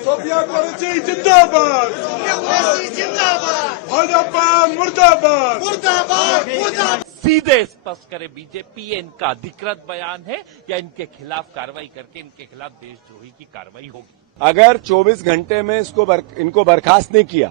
Sophia Qureshi जिंदाबाद, भाजपा मुर्दाबाद, मुर्दाबाद। सीधे स्पष्ट करे बीजेपी, ये इनका अधिकृत बयान है या इनके खिलाफ कार्रवाई करके इनके खिलाफ देशद्रोही की कार्रवाई होगी। अगर 24 घंटे में इनको बर्खास्त नहीं किया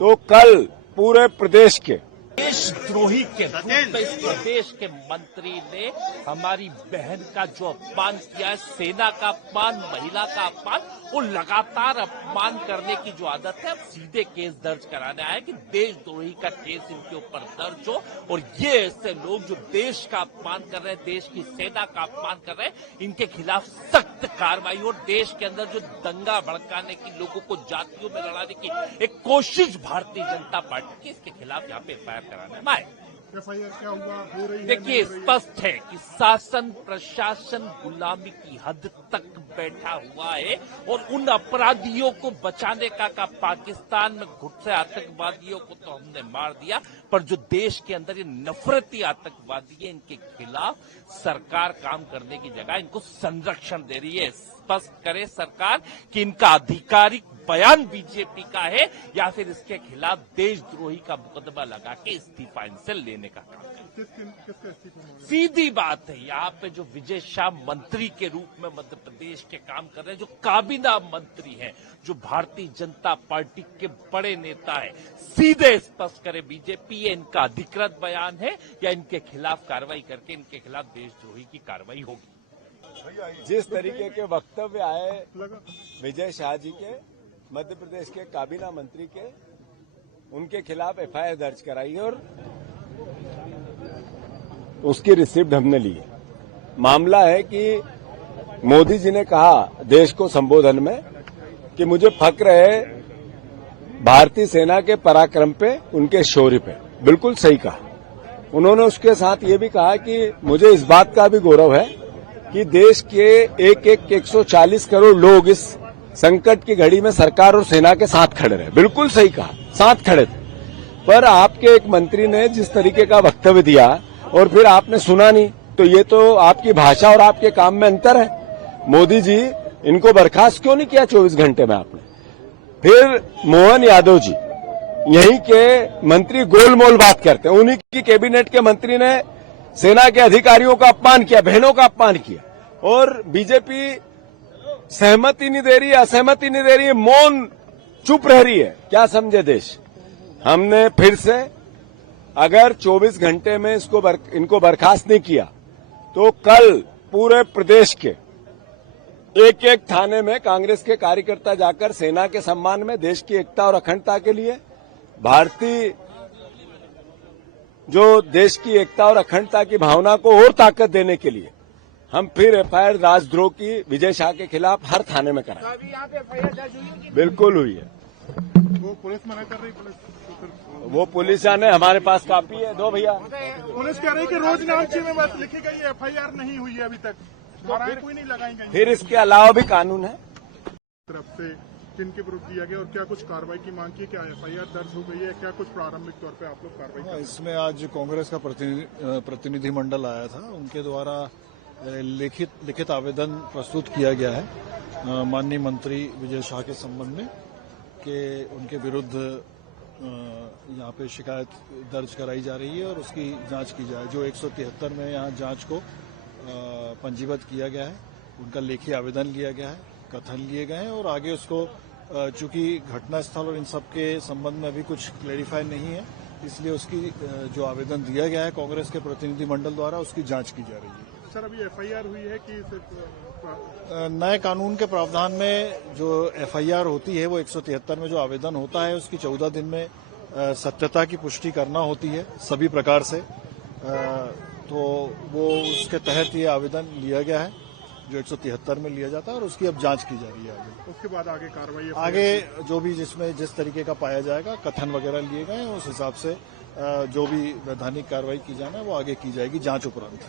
तो कल पूरे प्रदेश के देशद्रोही के रूप में इस प्रदेश के मंत्री ने हमारी बहन का जो अपमान किया है, सेना का अपमान, महिला का अपमान, वो लगातार अपमान करने की जो आदत है, अब सीधे केस दर्ज कराने आए कि देशद्रोही का केस इनके ऊपर दर्ज हो। और ये ऐसे लोग जो देश का अपमान कर रहे हैं, देश की सेना का अपमान कर रहे हैं, इनके खिलाफ सख्त कार्रवाई हो। देश के अंदर जो दंगा भड़काने की, लोगों को जातियों में लड़ाने की एक कोशिश भारतीय जनता पार्टी की, इसके खिलाफ यहाँ पे एफआईआर कराने में आए। एफआईआर क्या हुआ, हो रही है? देखिए, स्पष्ट है कि शासन प्रशासन गुलामी की हद तक बैठा हुआ है और उन अपराधियों को बचाने का पाकिस्तान में घुसे आतंकवादियों को तो हमने मार दिया, पर जो देश के अंदर ये नफरती आतंकवादी है, इनके खिलाफ सरकार काम करने की जगह इनको संरक्षण दे रही है। स्पष्ट करे सरकार कि इनका आधिकारिक बयान बीजेपी का है या फिर इसके खिलाफ देशद्रोही का मुकदमा लगा के इस्तीफा इनसे लेने का काम करे। किसका इस्तीफा मांगे? सीधी बात है, यहाँ पे जो विजय शाह मंत्री के रूप में मध्य प्रदेश के काम कर रहे हैं, जो काबीना मंत्री हैं, जो भारतीय जनता पार्टी के बड़े नेता है, सीधे स्पष्ट करे बीजेपी, ये इनका अधिकृत बयान है या इनके खिलाफ कार्रवाई करके इनके खिलाफ देशद्रोही की कार्रवाई होगी। जिस तरीके के वक्तव्य आए विजय शाह जी के, मध्य प्रदेश के काबीना मंत्री के, उनके खिलाफ एफआईआर दर्ज कराई है और उसकी रिसिप्ट हमने ली है। मामला है कि मोदी जी ने कहा देश को संबोधन में कि मुझे फक्र है भारतीय सेना के पराक्रम पे, उनके शौर्य पे। बिल्कुल सही कहा उन्होंने। उसके साथ ये भी कहा कि मुझे इस बात का भी गौरव है कि देश के एक 140 करोड़ लोग इस संकट की घड़ी में सरकार और सेना के साथ खड़े रहे। बिल्कुल सही कहा, साथ खड़े थे। पर आपके एक मंत्री ने जिस तरीके का वक्तव्य दिया और फिर आपने सुना नहीं, तो ये तो आपकी भाषा और आपके काम में अंतर है। मोदी जी, इनको बर्खास्त क्यों नहीं किया 24 घंटे में आपने? फिर मोहन यादव जी, यहीं के मंत्री गोलमोल बात करते हैं। उन्हीं की कैबिनेट के मंत्री ने सेना के अधिकारियों का अपमान किया, बहनों का अपमान किया, और बीजेपी सहमति नहीं दे रही है, असहमति नहीं दे रही है, मौन चुप रह रही है। क्या समझे देश? हमने फिर से, अगर 24 घंटे में इनको बर्खास्त नहीं किया तो कल पूरे प्रदेश के एक एक थाने में कांग्रेस के कार्यकर्ता जाकर सेना के सम्मान में, देश की एकता और अखंडता के लिए, भारतीय जो देश की एकता और अखंडता की भावना को और ताकत देने के लिए हम फिर एफआईआर राजद्रोह की विजय शाह के खिलाफ हर थाने में कराएं। बिल्कुल हुई है। वो पुलिस मना कर रही, वो पुलिस जाने, हमारे पास कापी है, दो भैया। पुलिस कह रही कि रोज नामची में बात लिखी गई है, एफआईआर नहीं हुई है अभी तक, धाराएं कोई नहीं लगाई गई। फिर इसके अलावा भी कानून है। तरफ से किनके विरुद्ध दिया गया और क्या कुछ कार्रवाई की मांग की? क्या एफआईआर दर्ज हो गई है? क्या कुछ प्रारंभिक तौर पे आप लोग कार्रवाई कर रहे हैं? इसमें आज कांग्रेस का प्रतिनिधिमंडल आया था, उनके द्वारा लिखित आवेदन प्रस्तुत किया गया है माननीय मंत्री विजय शाह के संबंध में कि उनके विरुद्ध यहाँ पे शिकायत दर्ज कराई जा रही है और उसकी जांच की जाए। जो 173 में यहाँ जांच को पंजीबद्ध किया गया है, उनका लेखी आवेदन लिया गया है, कथन लिए गए हैं और आगे उसको, चूंकि घटनास्थल और इन सब के संबंध में अभी कुछ क्लेरिफाई नहीं है, इसलिए उसकी जो आवेदन दिया गया है कांग्रेस के प्रतिनिधिमंडल द्वारा, उसकी जांच की जा रही है। सर, अभी एफआईआर हुई है कि नए कानून के प्रावधान में जो एफआईआर होती है, वो 173 में जो आवेदन होता है, उसकी 14 दिन में सत्यता की पुष्टि करना होती है सभी प्रकार से। तो वो उसके तहत ये आवेदन लिया गया है जो 173 में लिया जाता है और उसकी अब जांच की जा रही है। आगे उसके बाद आगे कार्रवाई, आगे जो भी जिसमें जिस तरीके का पाया जाएगा, कथन वगैरह लिए गए, उस हिसाब से जो भी वैधानिक कार्रवाई की जाना है वो आगे की जाएगी जांच उपरांत।